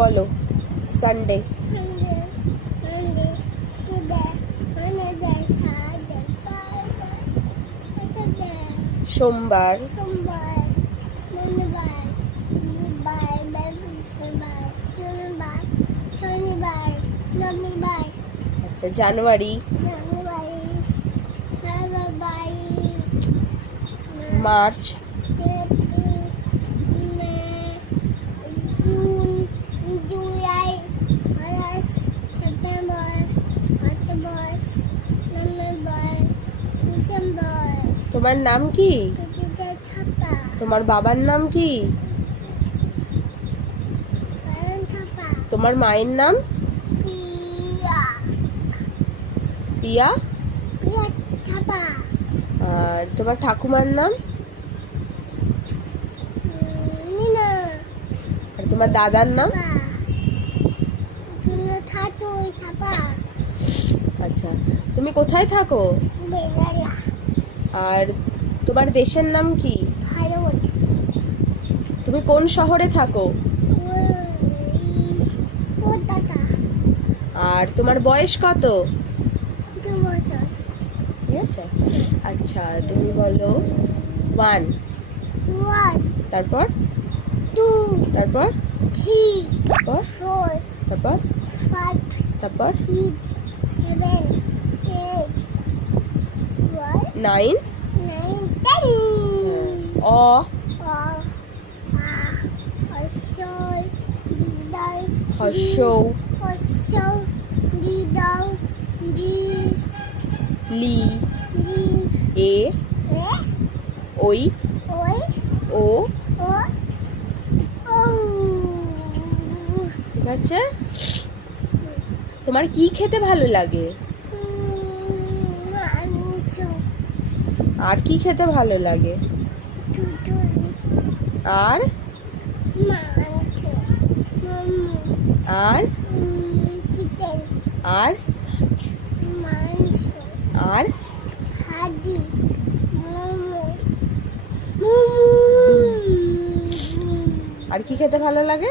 বলো। সানডে, সোমবার, আচ্ছা জানুয়ারি, মার্চ, তোমার নাম কি? তোমার বাবার নাম কি? তোমার মায়ের নাম? প্রিয়া। আর তোমার ঠাকুমার নাম? আর তোমার দাদার নাম? আচ্ছা, তুমি কোথায় থাকো? আর তোমার দেশের নাম কি? তুমি কোন শহরে থাকো? আর তোমার বয়স কত? ঠিক আছে। আচ্ছা, তুমি বলো 1, তারপর 2, তারপর 3, তারপর 4, তারপর 5, তারপর 6, 7, 8, 9, 9, 10. অ, হর্ষৌ, লি, এ, ওই, ও। ঠিক আছে। তোমার কি খেতে ভালো লাগে? আর কি খেতে ভালো লাগে? আর আর আর আর আর কি খেতে ভালো লাগে?